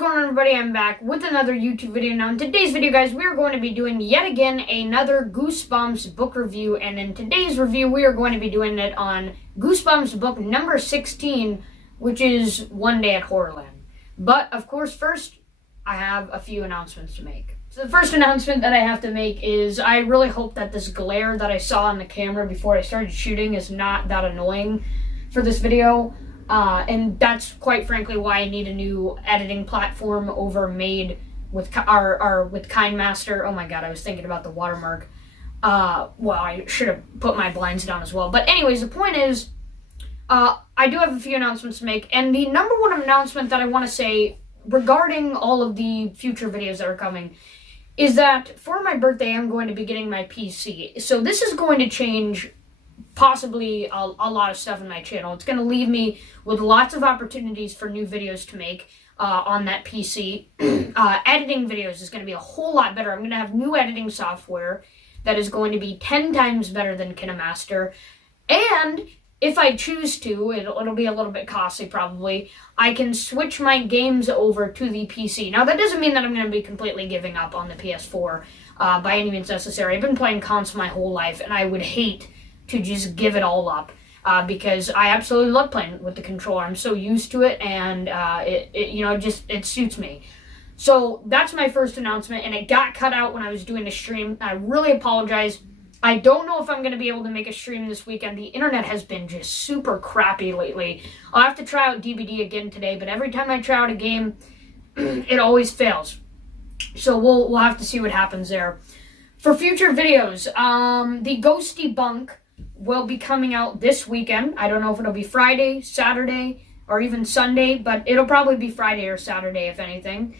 going on, everybody? I'm back with another YouTube video. Now, in today's video, guys, we are going to be doing yet again another Goosebumps book review. And in today's review, we are going to be doing it on Goosebumps book number 16, which is One Day at Horrorland. But, of course, first, I have a few announcements to make. So the first announcement that I have to make is I really hope that this glare that I saw on the camera before I started shooting is not that annoying for this video. And that's quite frankly why I need a new editing platform made with with KineMaster. Oh my god, I was thinking about the watermark. Well, I should have put my blinds down as well. But anyways, the point is, I do have a few announcements to make. And the number one announcement that I want to say regarding all of the future videos that are coming is that for my birthday, I'm going to be getting my PC. So this is going to change possibly a lot of stuff in my channel. It's going to leave me with lots of opportunities for new videos to make on that PC. Editing videos is going to be a whole lot better. I'm going to have new editing software that is going to be 10 times better than KineMaster. And if I choose to, it'll be a little bit costly probably, I can switch my games over to the PC. Now, that doesn't mean that I'm going to be completely giving up on the PS4 by any means necessary. I've been playing console my whole life, and I would hate to just give it all up because I absolutely love playing with the controller. I'm so used to it, and it suits me. So that's my first announcement, and it got cut out when I was doing the stream. I really apologize. I don't know if I'm going to be able to make a stream this weekend. The internet has been just super crappy lately. I'll have to try out DBD again today, but every time I try out a game, it always fails. So we'll have to see what happens there. For future videos, the Ghost Debunk will be coming out this weekend. I don't know if it'll be Friday, Saturday, or even Sunday, but it'll probably be Friday or Saturday, if anything.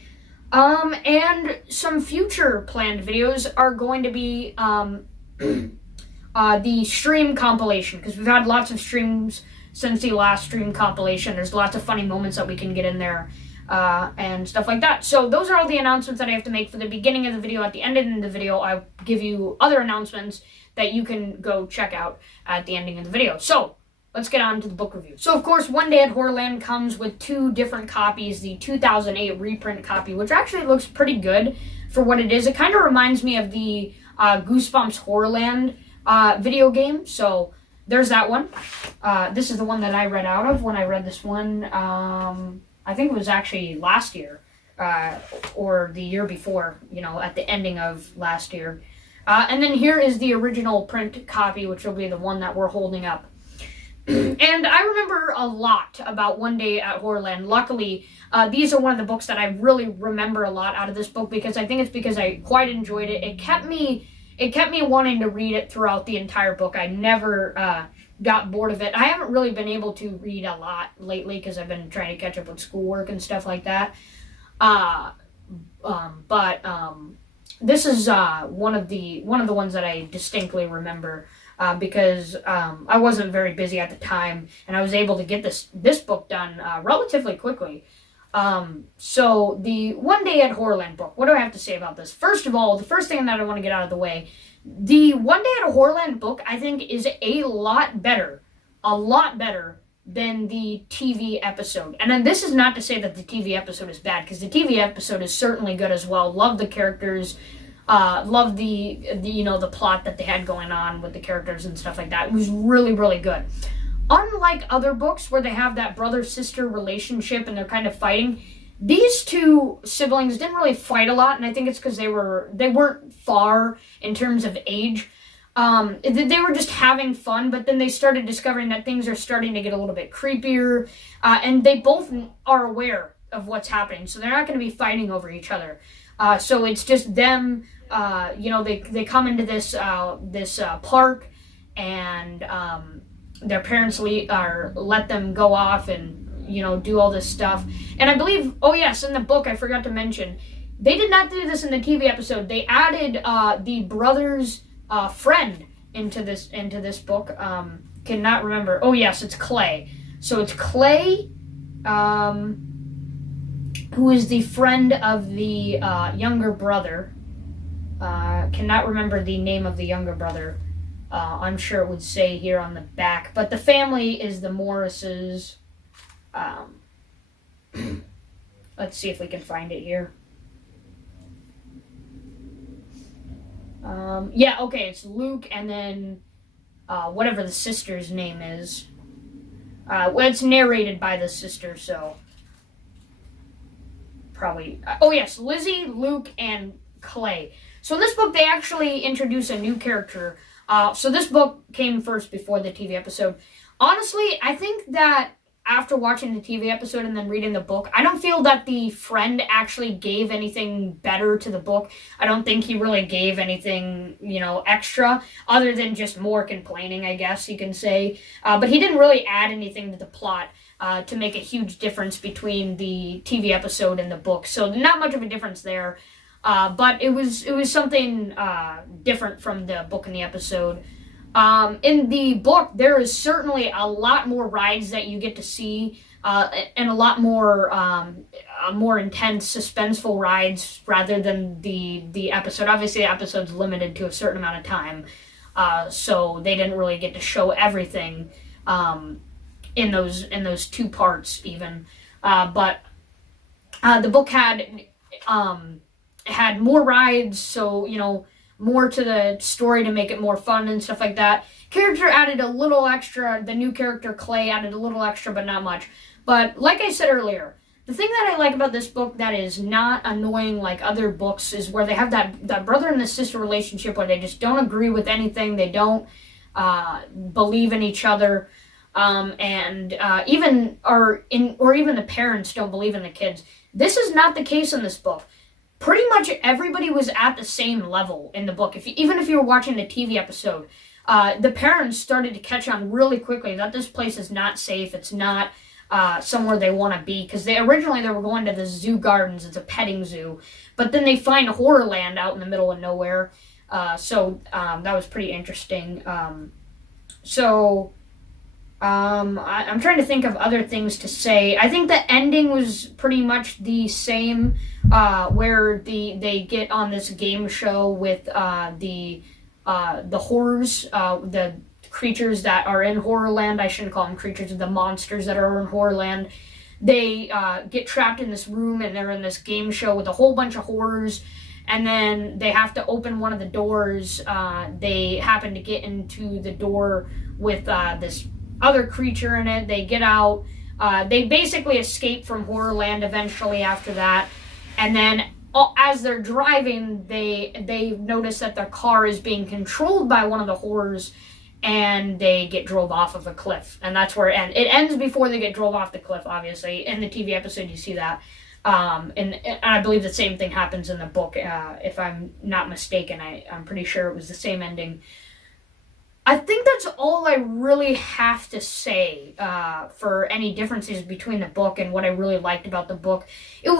And some future planned videos are going to be the stream compilation, because we've had lots of streams since the last stream compilation. There's lots of funny moments that we can get in there and stuff like that. So those are all the announcements that I have to make for the beginning of the video. At the end of the video, I'll give you other announcements that you can go check out at the ending of the video. So let's get on to the book review. So, of course, One Day at Horrorland comes with two different copies. The 2008 reprint copy, which actually looks pretty good for what it is. It kind of reminds me of the Goosebumps Horrorland video game. So there's that one. This is the one that I read out of when I read this one. I think it was actually last year or the year before, at the ending of last year. And then here is the original print copy, which will be the one that we're holding up. And I remember a lot about One Day at Horrorland. Luckily, these are one of the books that I really remember a lot out of this book, because I think it's because I quite enjoyed it. It kept me wanting to read it throughout the entire book. I never got bored of it. I haven't really been able to read a lot lately because I've been trying to catch up with schoolwork and stuff like that. This is one of the ones that I distinctly remember because I wasn't very busy at the time, and I was able to get this book done relatively quickly. So the One Day at Horrorland book, what do I have to say about this? First of all, the first thing that I want to get out of the way, the One Day at a Horrorland book, I think, is a lot better than the TV episode. And then this is not to say that the TV episode is bad, because the TV episode is certainly good as well. Love the characters, love the plot that they had going on with the characters and stuff like that. It was really, really good. Unlike other books where they have that brother-sister relationship and they're kind of fighting, these two siblings didn't really fight a lot, and I think it's because they weren't far in terms of age. They were just having fun, but then they started discovering that things are starting to get a little bit creepier, and they both are aware of what's happening, so they're not going to be fighting over each other. So it's just them, they come into this park, and their parents let them go off and, do all this stuff. And I believe, oh yes, in the book, I forgot to mention, they did not do this in the TV episode. They added the brother's friend into this book. Cannot remember. Oh yes, it's Clay. So it's Clay, who is the friend of the younger brother. Cannot remember the name of the younger brother. I'm sure it would say here on the back. But the family is the Morrises. Let's see if we can find it here. Yeah, okay, it's Luke and then whatever the sister's name is. Well, it's narrated by the sister, so probably... oh, yes, Lizzie, Luke, and Clay. So in this book, they actually introduce a new character. So this book came first before the TV episode. Honestly, I think that after watching the TV episode and then reading the book, I don't feel that the friend actually gave anything better to the book. I don't think he really gave anything, extra, other than just more complaining, I guess you can say. But he didn't really add anything to the plot to make a huge difference between the TV episode and the book. So not much of a difference there. But it was something different from the book and the episode. In the book, there is certainly a lot more rides that you get to see, and a lot more intense, suspenseful rides rather than the episode. Obviously, the episode's limited to a certain amount of time, so they didn't really get to show everything in those 2 parts even. But the book had more rides, so more to the story to make it more fun and stuff like that. Character added a little extra. The new character, Clay, added a little extra, but not much. But like I said earlier, the thing that I like about this book that is not annoying like other books is where they have that brother and the sister relationship where they just don't agree with anything. They don't believe in each other. And even the parents don't believe in the kids. This is not the case in this book. Pretty much everybody was at the same level in the book. Even if you were watching the TV episode, the parents started to catch on really quickly that this place is not safe. It's not somewhere they want to be. Because originally they were going to the zoo gardens. It's a petting zoo. But then they find Horrorland out in the middle of nowhere. So that was pretty interesting. I'm trying to think of other things to say. I think the ending was pretty much the same, where they get on this game show with the horrors, the creatures that are in Horrorland. I shouldn't call them creatures, the monsters that are in Horrorland. They get trapped in this room and they're in this game show with a whole bunch of horrors. And then they have to open one of the doors. They happen to get into the door with this other creature in it. They get out. They basically escape from Horrorland eventually after that. And then as they're driving, they notice that their car is being controlled by one of the horrors, and they get drove off of a cliff. And that's where it ends before they get drove off the cliff, obviously. In the TV episode, you see that. And I believe the same thing happens in the book, if I'm not mistaken. I'm pretty sure it was the same ending. I think that's all I really have to say for any differences between the book and what I really liked about the book. It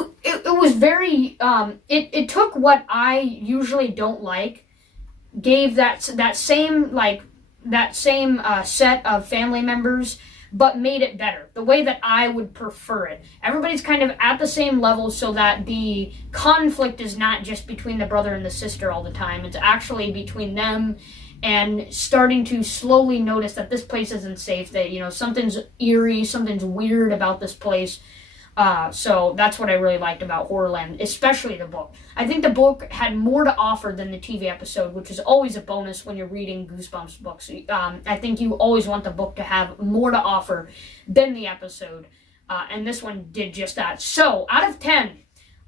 was very... It took what I usually don't like, gave that same set of family members, but made it better, the way that I would prefer it. Everybody's kind of at the same level so that the conflict is not just between the brother and the sister all the time. It's actually between them and starting to slowly notice that this place isn't safe, that, something's eerie, something's weird about this place. So that's what I really liked about Horrorland, especially the book. I think the book had more to offer than the TV episode, which is always a bonus when you're reading Goosebumps books. I think you always want the book to have more to offer than the episode, and this one did just that. So, out of 10,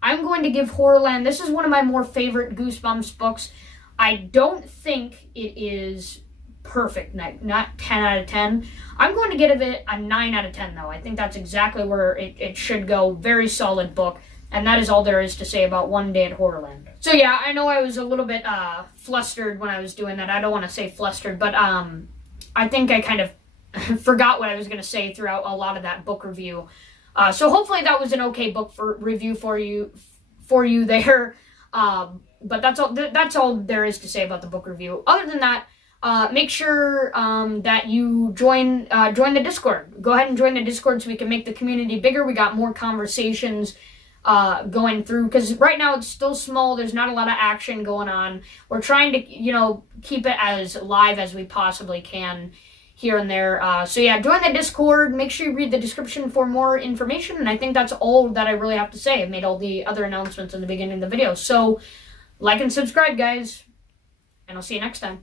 I'm going to give Horrorland, this is one of my more favorite Goosebumps books. I don't think it is perfect, not 10 out of 10. I'm going to give it a 9 out of 10, though. I think that's exactly where it should go. Very solid book, and that is all there is to say about One Day at Horrorland. So yeah, I know I was a little bit flustered when I was doing that. I don't want to say flustered, but I think I kind of forgot what I was going to say throughout a lot of that book review. So hopefully that was an okay book review for you there. But that's all there is to say about the book review. Other than that, make sure that you join the Discord. Go ahead and join the Discord so we can make the community bigger. We got more conversations going through, because right now it's still small. There's not a lot of action going on. We're trying to, keep it as live as we possibly can. here and there. So yeah, join the Discord. Make sure you read the description for more information. And I think that's all that I really have to say. I made all the other announcements in the beginning of the video. So like and subscribe, guys. And I'll see you next time.